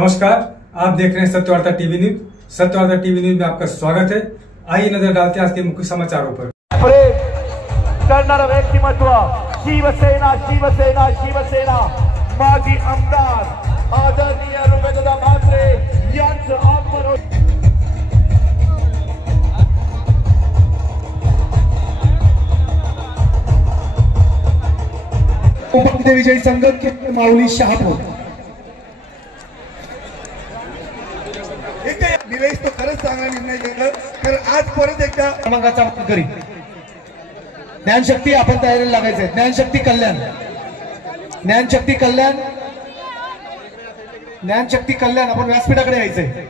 नमस्कार, आप देख रहे हैं Satyavarta TV news. Satyavarta TV news में आपका स्वागत है। आइए नजर डालते हैं आज के मुख्य समाचारों पर। करणारा व्यक्तिमत्व शिवसेना शिवसेना शिवसेना माजी आमदार आदरणीय रुपेशदा म्हात्रे यांचं आगमन विजयी संघ माऊली शहापूर निलेश तो खरंच चांगला निर्णय घेतला, कारण आज परत एकदा क्रमांकाचा करी ज्ञानशक्ती आपण तयारीला लागायचंय। ज्ञानशक्ती कल्याण, ज्ञानशक्ती कल्याण, ज्ञानशक्ती कल्याण आपण व्यासपीठाकडे यायचंय।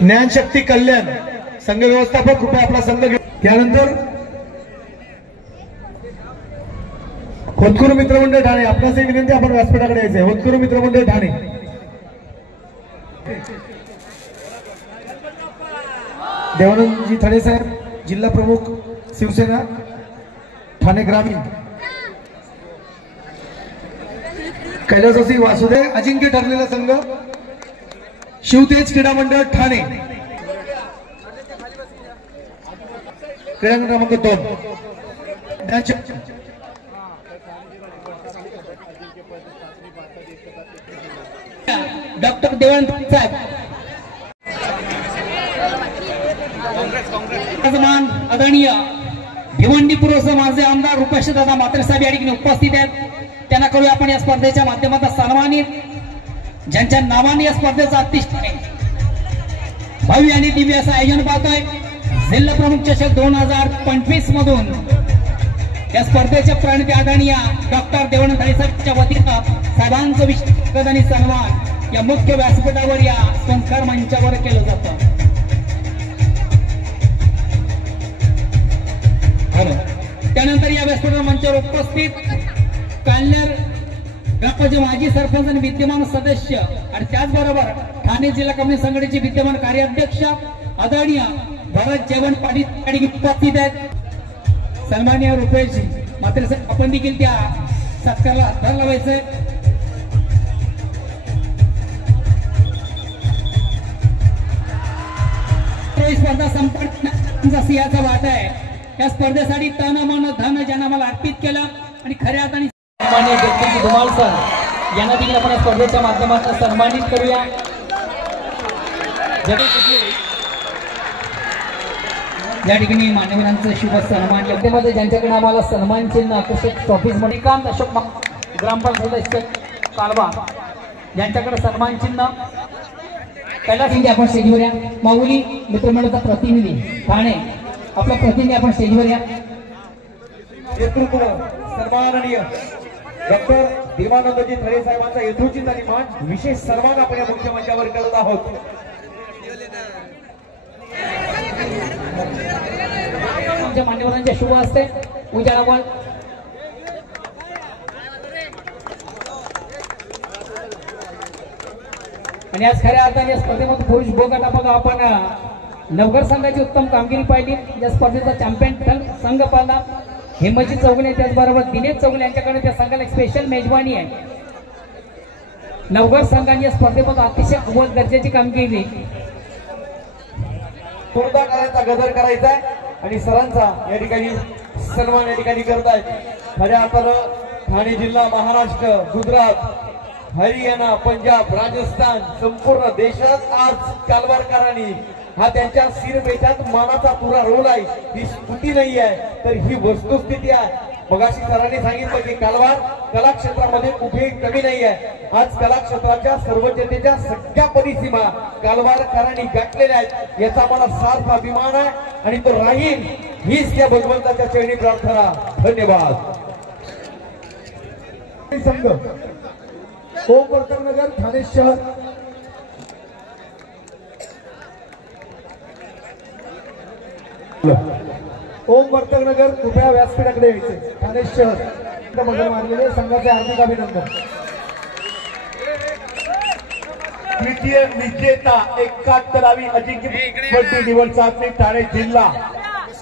ज्ञानशक्ती कल्याण संघ व्यवस्थापक कृपया आपला संघ घ्या। त्यानंतर होतकरू मित्रमंडळ ठाणे आपणास एक विनंती, आपण व्यासपीठाकडे यायचंय। होतकरू मित्रमंडळ ठाणे, देवानंदजी ठाणे साहेब जिल्हा प्रमुख शिवसेना ठाणे ग्रामीण, कैलासवासी वासुदेव अजिंक्य ठरलेला संघ शिवतेज क्रीडा मंडळ ठाणे क्रीडांगण क्रमांक 2 डॉक्टर देवानंद साहेब आदरणीय भिवंडी पूर्वचे माझे आमदार रुपेशदादा म्हात्रे साहेब या ठिकाणी उपस्थित आहेत। त्यांना करूया आपण या स्पर्धेच्या माध्यमातून सन्मानित, ज्यांच्या नावाने या स्पर्धेचं अतिशय भव्य आणि दिव्य असं आयोजन पाहतोय। जिल्हा प्रमुख चषक 2025 मधून या स्पर्धेचे प्रणेते आदरणीय डॉक्टर देवानंद साहेबांच्या वतीनं साहेबांचं विशेष आणि सन्मान या मुख्य व्यासपीठावर या संस्कार मंचावर केलं जातं। त्यानंतर या व्यासपीठावर मंचावर उपस्थित कल्याण ग्रामपंचायत माजी सरपंच आणि विद्यमान सदस्य आणि त्याचबरोबर ठाणे जिल्हा कम्युनिस्ट संघटनेचे विद्यमान कार्याध्यक्ष आदरणीय भरत जेवण पाटील उपस्थित आहेत। सन्माननीय रुपेश म्हात्रे साहेब आपण देखील त्या सत्काराला हातभार लावायचंय। स्पर्धा संपन्न सिंहाचा वाटा आहे। या स्पर्धेसाठी तन मन धन ज्यांना मला अर्पित केलं आणि खऱ्या अर्थाने माननीय जगदीश धुमाळ सर यांना देखील आपण स्पर्धेच्या माध्यमातून सन्मानित करूया। या ठिकाणी मान्यवरांचं शुभ सन्मान योग्यमध्ये ज्यांच्याकडे आम्हाला सन्मान चिन्ह आकर्षक ट्रॉफीज मणिकांत अशोक ग्रामपंचायत सदस्य कालवा यांच्याकडे सन्मान चिन्ह कैलास आपण स्टेजवर या। माऊली मित्रमंडळाचा प्रतिनिधी ठाणे आपला प्रतिनिधी आपण स्टेजवर या। नेतृत्व सन्माननीय डॉक्टर देवानंदजी ठाणे साहेबांचा यथोचित आणि मान विशेष सन्मान आपण या मुख्य मंचावर करत आहोत। आमच्या मान्यवरांच्या शुभ हस्ते उजाळावळ आणि आज खऱ्या अर्थाने या स्पर्धेमध्ये पुरुष ब गटामध्ये आपण नवघर संघाची उत्तम कामगिरी पाहिली। या स्पर्धेचा चॅम्पियन संघ पाहिला हेमजी चौगुले, त्याचबरोबर दिनेश चौगुले यांच्याकडे त्या संघाला एक स्पेशल मेजवानी आहे। नवघर संघाने या स्पर्धेमध्ये अतिशय अव्वल दर्जाची कामगिरी पूर्ण करायचा, गदर करायचा आहे आणि सरांचा या ठिकाणी सन्मान या ठिकाणी करतायत। खऱ्या अर्थानं ठाणे जिल्हा, महाराष्ट्र, गुजरात, हरियाणा, पंजाब, राजस्थान संपूर्ण देशात आज कालवारकरांनी हा त्यांच्या शिरपेटात मानाचा पुरा रोल आहे। ही स्तुती नाही आहे तर ही वस्तुस्थिती आहे। मगाशी सरांनी सांगितलं की कालवार कला क्षेत्रामध्ये कुठे कमी नाही आहे। आज कला क्षेत्राच्या सर्व जनतेच्या सगळ्या परिसीमा कालवारकरांनी गाठलेल्या आहेत, याचा मला सार्थ अभिमान आहे आणि तो राहील हीच त्या भगवंताच्या चरणी प्रार्थना। धन्यवाद। संघ ओम वर्तकनगर ठाणे शहर ओम वर्तकनगर कृपया व्यासपीठाकडे यायचे। ठाणे शहर बदल मारलेले संघाचे हार्दिक अभिनंदन। द्वितीय विजेता 71वी अजिंक्यपद निवड चाचणी ठाणे जिल्हा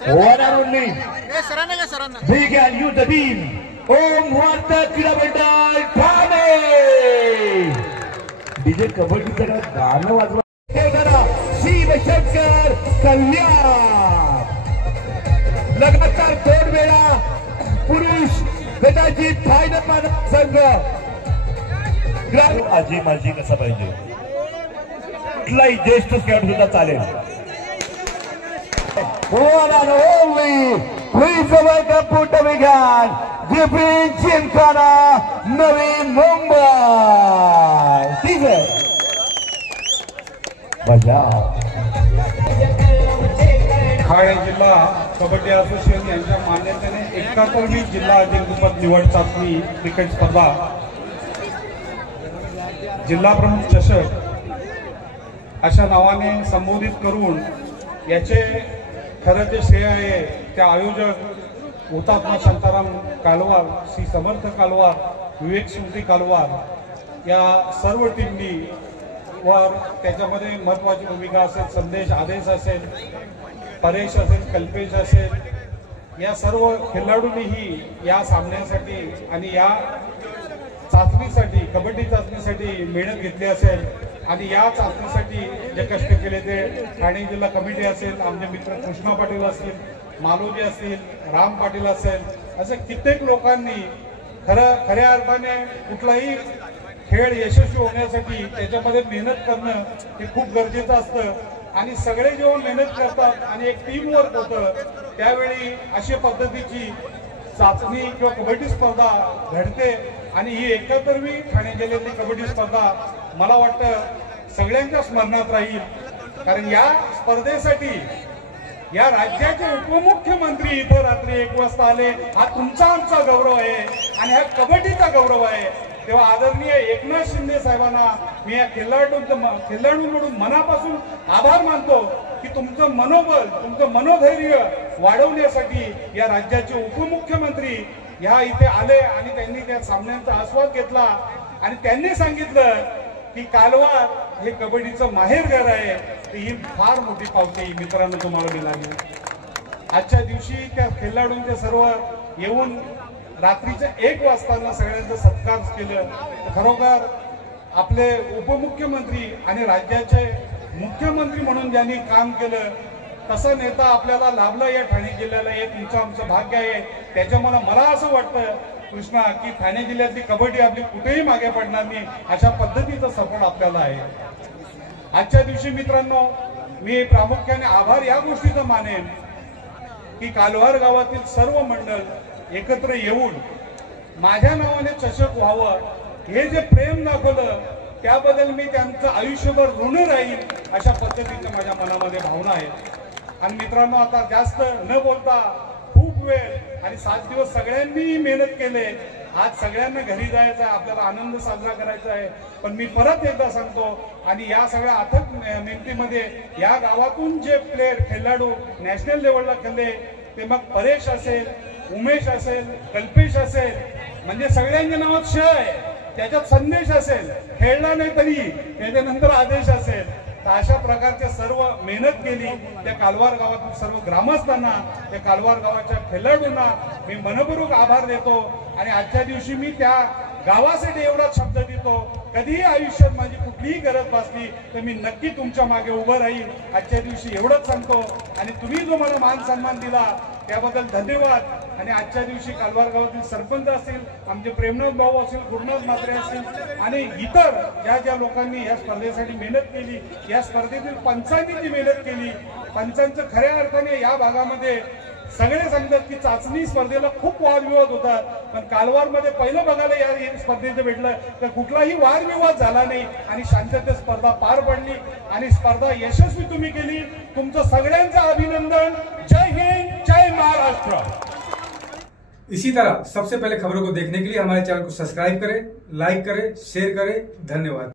one and only big and youth team Om Vartak क्रीडा मंडळ ठाणे। डीजे कबड्डीचं गाणं वाजवा शिवशंकर कल्याण लगातार 2 वेळा पुरुष गटाची फायनल मानव संघ आजी माझी कसा पाहिजे कुठलाही ज्येष्ठ खेळ सुद्धा चालेल. One and only, please welcome Puerto Rican, Griffin Chincana, Navi Mumbai. ठीक है. बजाव. ठाणे जिल्हा कबड्डी असोसिएशन यांच्या मान्यतेने 71वी जिल्हा अजिंक्यपद निवड चाचणी क्रिकेट स्पर्धा जिल्हा प्रमुख चषक अशा नावाने संबोधित करून याचे खरं जे श्रेय आहे त्या आयोजक हुतात्मा शांताराम कालवार, श्री समर्थ कालवार, विवेक स्मृती कालवार या सर्व टीमनी वर त्याच्यामध्ये महत्त्वाची भूमिका असेल, संदेश आदेश असेल, परेश असेल, कल्पेश असेल, या सर्व खेळाडूंनीही या सामन्यासाठी आणि या चाचणीसाठी कबड्डी चाचणीसाठी मेहनत घेतली असेल आणि या चाचणीसाठी जे कष्ट केले ते ठाणे जिल्हा कमिटी असेल, आमचे मित्र कृष्णा पाटील असतील, मालोजी असतील, राम पाटील असेल, असे कित्येक लोकांनी खऱ्या अर्थाने कुठलाही खेळ यशस्वी होण्यासाठी त्याच्यामध्ये मेहनत करणं हे खूप गरजेचं असतं. आणि सगळे जेव्हा मेहनत करतात आणि एक टीम वर्क होतं त्यावेळी अशा पद्धतीची चाचणी किंवा कबड्डी स्पर्धा घडते. आणि ही 71वी ठाणे जिल्ह्यातली कबड्डी स्पर्धा मला वाटतं सगळ्यांच्या स्मरणात राहील. कारण या स्पर्धेसाठी या राज्याचे उपमुख्यमंत्री इथं रात्री 1 वाजता आले. हा तुमचा आमचा गौरव आहे आणि हा कबड्डीचा गौरव आहे. तेव्हा आदरणीय एकनाथ शिंदे साहेबांना मी या खेळाडूंकडून मनापासून आभार मानतो की तुमचं मनोबल, तुमचं मनोधैर्य वाढवण्यासाठी या राज्याचे उपमुख्यमंत्री ह्या इथे आले आणि त्यांनी त्या सामन्यांचा आस्वाद घेतला आणि त्यांनी सांगितलं की कालवार हे कबड्डीचं माहेरघर आहे. ही फार मोठी पावती मित्रांनो तुम्हाला मिळाली. आजच्या दिवशी त्या खेळाडूंचे सर्व येऊन रात्रीच्या 1 वाजता सगळ्यांचा सत्कार केलं. खरोखर आपले उपमुख्यमंत्री आणि राज्याचे मुख्यमंत्री म्हणून ज्यांनी काम केलं तसा नेता आपल्याला लाभला या ठाणे जिल्ह्याला. हे तुमचं आमचं भाग्य आहे. त्याच्यामुळे मला असं वाटतं कृष्णा की ठाणे जिल्ह्यातली कबड्डी आपली कुठेही मागे पडणार नाही अशा पद्धतीचा सपोर्ट आपल्याला आहे. आजच्या दिवशी मित्रांनो मी प्रामुख्याने आभार या गोष्टीचा मानेन की कालवार गावातील सर्व मंडळ एकत्र येऊन माझ्या नावाने चषक व्हावं हे जे प्रेम दाखवलं त्याबद्दल मी त्यांचं आयुष्यभर ऋण राहील अशा पद्धतीच्या माझ्या मनामध्ये भावना आहेत. आणि मित्रांनो आता जास्त न बोलता खूप वेळ आणि 7 दिवस सगळ्यांनी मेहनत केले. आज सगळ्यांना घरी जायचं आहे, आपल्याला आनंद साजरा करायचा आहे. पण मी परत एकदा सांगतो आणि या सगळ्या अथक मेहनतीमध्ये या गावातून जे प्लेयर खेळाडू नॅशनल लेवलला खेळले ते मग परेश असेल, उमेश असेल, कल्पेश असेल, म्हणजे सगळ्यांच्या नावात श आहे, त्याच्यात संदेश असेल, खेळला नाही तरी त्याच्यानंतर आदेश असेल. तर अशा प्रकारचे सर्व मेहनत केली त्या कालवार गावातील सर्व ग्रामस्थांना, त्या कालवार गावाच्या खेळाडूंना मी मनपूर्वक आभार देतो. आणि आजच्या दिवशी मी त्या गावासाठी एवढाच शब्द देतो, कधीही आयुष्यात माझी कुठलीही गरज भासली तर मी नक्की तुमच्या मागे उभं राहील. आजच्या दिवशी एवढंच सांगतो आणि तुम्ही जो मला मान सन्मान दिला त्याबद्दल धन्यवाद. आणि आजच्या दिवशी कालवार गावातील सरपंच असतील, आमचे प्रेमनाथ भाऊ असतील, गुरुनाथ म्हात्रे असतील आणि इतर ज्या लोकांनी या स्पर्धेसाठी मेहनत केली, या स्पर्धेतील पंचांनी जी मेहनत केली, पंचांचं खऱ्या अर्थाने या भागामध्ये सगळे सांगतात की चाचणी स्पर्धेला खूप वादविवाद होतात. पण कालवारमध्ये पहिलं बघायला या स्पर्धेचं भेटलं तर कुठलाही वादविवाद झाला नाही आणि शांततेत स्पर्धा पार पडली आणि स्पर्धा यशस्वी तुम्ही केली. तुमचं सगळ्यांचं अभिनंदन. जय हिंद, जय महाराष्ट्र. इसी तरह सबसे पहले खबरों को देखने के लिए हमारे चैनल को सब्सक्राइब करें, लाइक करें, शेयर करें. धन्यवाद.